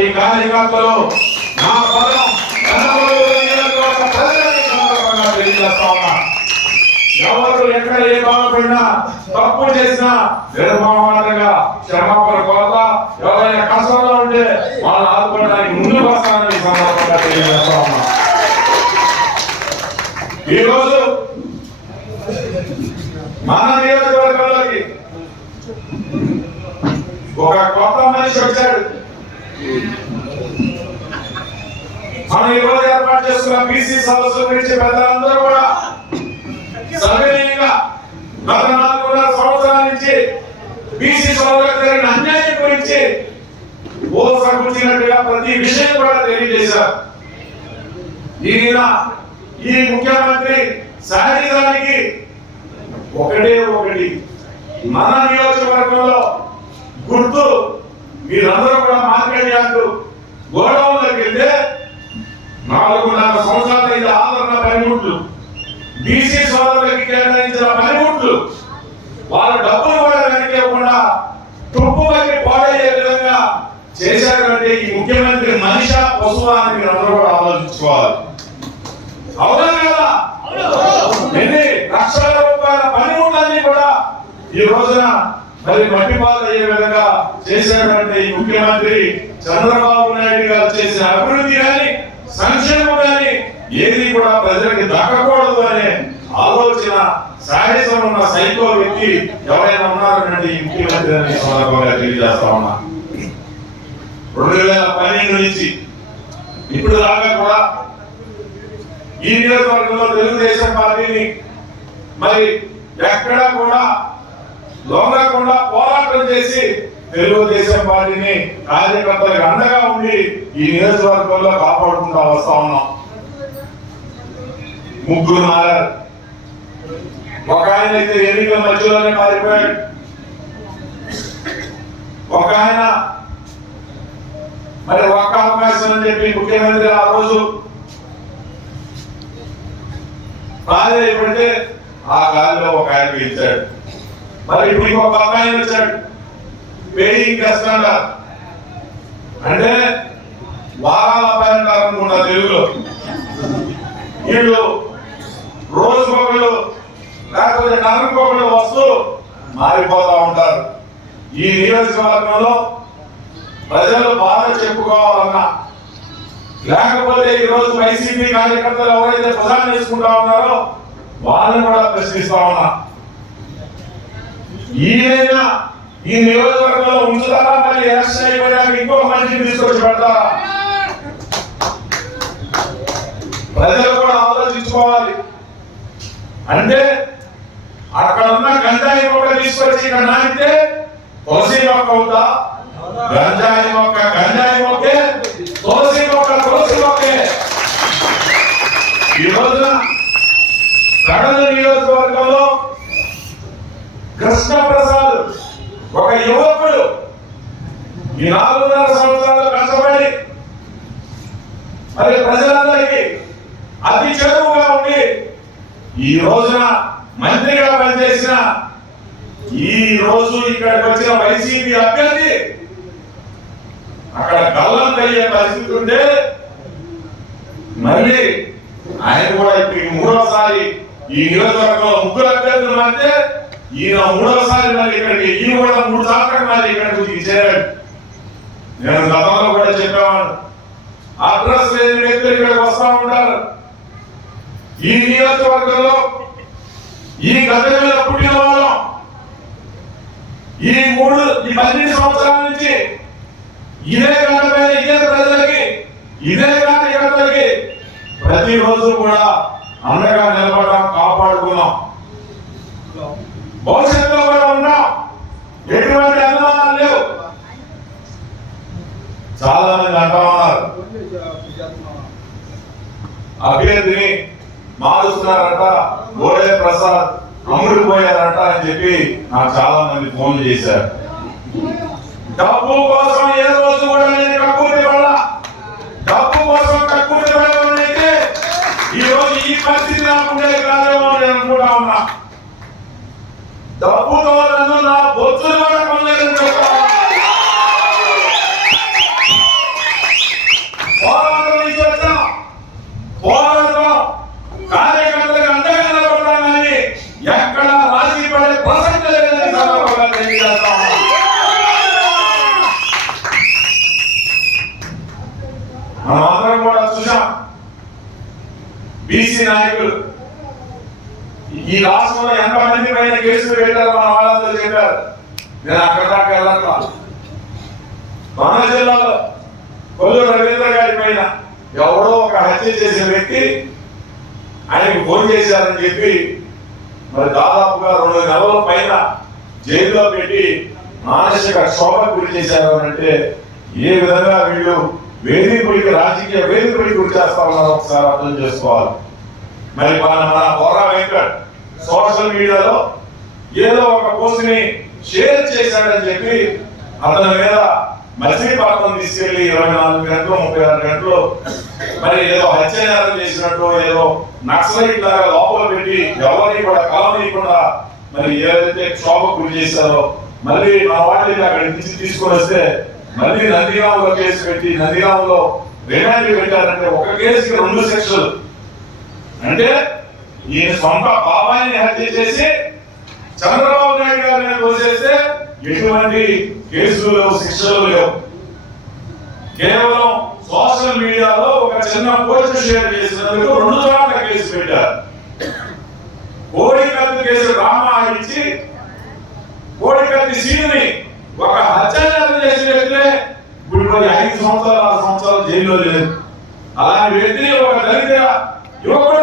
Party కార్యకర్తలు నా పదం ఎవరు ఎక్కడ ఏ బాధపడినా తప్పు చేసినా నిర్మాణంగా క్షమాపణ కోత ఎవరైనా కష్టంలో ఉంటే వాళ్ళు ఆదుకోవడానికి ముందు వస్తానని ఈ తెలియజేస్తా ఉన్నా. ఈరోజు మన నియోజకవర్గంలోకి ఒక కొత్త మనిషి వచ్చారు మనం ఈరోజు ఏర్పాటు చేసుకున్న బీసీ సదస్సు గురించి పెద్దలందరూ కూడా. సవినయంగా గత నాలుగున్నర సంవత్సరాల నుంచి బీసీ సోదరులకు జరిగిన అన్యాయం గురించి ఓ సమకూర్చినట్టుగా ప్రతి విషయం కూడా తెలియజేశారు. ఈయన ఈ ముఖ్యమంత్రి సాధించడానికి ఒకటే ఒకటి. మన నియోజకవర్గంలో గుర్తు మీరందరూ కూడా మార్కెట్ యార్డు గోడౌన్లోకి వెళ్తే నాలుగున్నర సంవత్సరాల ఇది ఆదరణ పనిముట్లు. బీసీ సోదరులకి కేటాయించిన పనిముట్లు. వాళ్ళ డబ్బులు కూడా వెనకేయకుండా తుప్పు పట్టి పాడయ్యే విధంగా చేశారంటే ఈ ముఖ్యమంత్రి మనిష పశువా అని మీరు అందరూ కూడా ఆలోచించుకోవాలి. అవునా కదా? ఎన్ని లక్షల రూపాయల పనిముట్లన్నీ కూడా ఈ రోజున మరి మట్టి పాలు అయ్యే విధంగా చేశారంటే ఈ ముఖ్యమంత్రి చంద్రబాబు నాయుడు గారు చేసిన అభివృద్ధి కానీ సంక్షేమం కానీ ఏది కూడా ప్రజలకి దక్కకూడదు అనే ఆలోచన సాహసం ఉన్న సైకో వ్యక్తి ఎవరైనా ఉన్నారనంటే ముఖ్యమంత్రి అని సందర్భంగా తెలియజేస్తా ఉన్నా. రెండు వేల పన్నెండు నుంచి ఇప్పుడు దాకా కూడా ఈ నియోజకవర్గంలో తెలుగుదేశం పార్టీని మరి ఎక్కడా కూడా లొంగకుండా పోరాటం చేసి తెలుగుదేశం పార్టీని కార్యకర్తలకు అండగా ఉండి ఈ నియోజకవర్గంలో కాపాడుకుంటూ వస్తా ఉన్నాం. ముగ్గురు మారారు. ఒక ఆయన అయితే ఎన్నికల మధ్యలోనే మారిపోయాడు ఒక ఆయన మరి ఒక్క అవకాశం అని చెప్పి ముఖ్యమంత్రి ఆ రోజు బాధపడితే ఆ గాలిలో ఒక ఆయన ఇచ్చాడు మరి ఇప్పుడు ఇంకొక అబ్బాయి వచ్చాడు. పేయింగ్ కస్టమర్ అంటే వారాల అబ్బాయి అంటారు తెలుగులో. వీళ్ళు మారిపోతా ఉంటారు. ఈ నియోజకవర్గంలో ప్రజలు బాధ చెప్పుకోవాలన్నా లేకపోతే ఈ రోజు వైసీపీ కార్యకర్తలు ఎవరైతే ప్రధానం చేసుకుంటా ఉన్నారో వాళ్ళని కూడా ప్రశ్నిస్తా ఉన్నా. ఈయనైనా ఈ నియోజకవర్గంలో ఉంచుతారా మళ్ళీ ఎలక్షన్ అయిపోయాక ఇంకో మనిషిని తీసుకొచ్చి పెడతారా? ప్రజలు కూడా ఆలోచించుకోవాలి. అంటే అక్కడ ఉన్న గంజాయి మొక్క తీసుకొచ్చి ఇక్కడ నాటితే తులసి మొక్క అవుతా గంజాయి మొక్క గంజాయి మొక్కే తులసి మొక్క తులసి మొక్కే. ఈ రోజున కడల నియోజకవర్గంలో కృష్ణ ప్రసాద్ ఒక యువకుడు ఈ నాలుగున్నర సంవత్సరాలు కష్టపడి మరి ప్రజలందరికీ అతి చెరువుగా ఉండి ఈ రోజున మంత్రిగా పనిచేసిన ఈ రోజు ఇక్కడికి వచ్చిన వైసీపీ అభ్యర్థి అక్కడ గల్లం కలిగే పరిస్థితి ఉంటే మళ్ళీ ఆయన కూడా ఇప్పుడు ఈ మూడోసారి ఈ నియోజకవర్గంలో ముగ్గురు అభ్యర్థులు అంటే ఈయన మూడోసారి మరి ఇక్కడికి ఈయన కూడా మూడు సార్లు మరి ఇక్కడికి చేరాడు. నేను గతంలో కూడా చెప్పేవాడు అడ్రస్ లేని వ్యక్తులు ఇక్కడికి వస్తా ఉంటారు. ఈ నియోజకవర్గంలో ఈ గత పుట్టిన వాళ్ళం ఈ మూడు ఈ పన్నెండు సంవత్సరాల నుంచి ఇదే గంట ఇదే ప్రజలకి ఇదే కార్యకర్తలకి ప్రతిరోజు కూడా అండగా నిలబడడం కాపాడుకున్నాం భవిష్యత్తులో కూడా ఉన్నాం. ఎటువంటి అనుమానాలు లేవు. చాలా మంది అంటా ఉన్నారు అభ్యర్థిని మారుస్తున్నారంట. గోడే ప్రసాద్ అమ్ముడు పోయారట అని చెప్పి నాకు చాలా మంది ఫోన్లు చేశారు. డబ్బు కోసం అక్కడ రాజీ పడే ప్రసక్తి లేదని అందరం కూడా చూసాం బీసీ నాయకులు ఈ రాష్ట్రంలో ఎంత మంది పైన కేసులు పెట్టారు మన వాళ్ళందరూ చెప్పారు. నేను అక్కడ దాకా మన జిల్లాలో కొల్లు రవీంద్ర గారి పైన ఎవడో ఒక హత్య చేసిన వ్యక్తి ఆయనకు ఫోన్ చేశారని చెప్పి మరి దాదాపుగా రెండు నెలల పైన జైల్లో పెట్టి మానసిక క్షోభకు గురి చేశారు అని అంటే ఏ విధంగా వీళ్ళు వేదికలకి రాజకీయ వేదికలకి గురి చేస్తా ఒకసారి అర్థం చేసుకోవాలి. మరి మన మన బొర్రా వెంకట్ సోషల్ మీడియాలో ఏదో ఒక పోస్ట్ని షేర్ చేశాడని చెప్పి అతని మీద మచిలీపట్నం తీసుకెళ్ళి ఇరవై నాలుగు గంటలు ముప్పై ఆరు గంటలు మరి ఏదో హత్య చేసినట్టు ఏదో నక్సలైట్ లాగా లోపల పెట్టి ఎవరిని కూడా కలవనీయకుండా మరి ఏదైతే క్షోభ గురి చేశారో మళ్ళీ మా వాటిని అక్కడి నుంచి తీసుకొని వస్తే మళ్ళీ నందిగాంలో కేసు పెట్టి నందిగాంలో రిమాండ్ పెట్టారంటే ఒక కేసుకి రెండు సెక్షన్లు అంటే ఈయన సొంత బాబాయిని హత్య చేసి చంద్రబాబు నాయుడు గారిని మీద తోసేస్తే ఎటువంటి కేసులు లేవు శిక్షలు లేవు. కేవలం సోషల్ మీడియాలో చిన్న పోస్ట్ షేర్ చేసినందుకు రెండు చోట్ల కేసు పెట్టారు. కోడికత్తి కేసు రామా ఇచ్చి కోడికత్తి సీని ఒక హత్యాచారం చేసిన వ్యక్తినే ఇప్పుడు మరి ఐదు సంవత్సరాలు ఆరు సంవత్సరాలు జైల్లో లేదు. అలాంటి వ్యక్తిని ఒక దళిత యువకుడు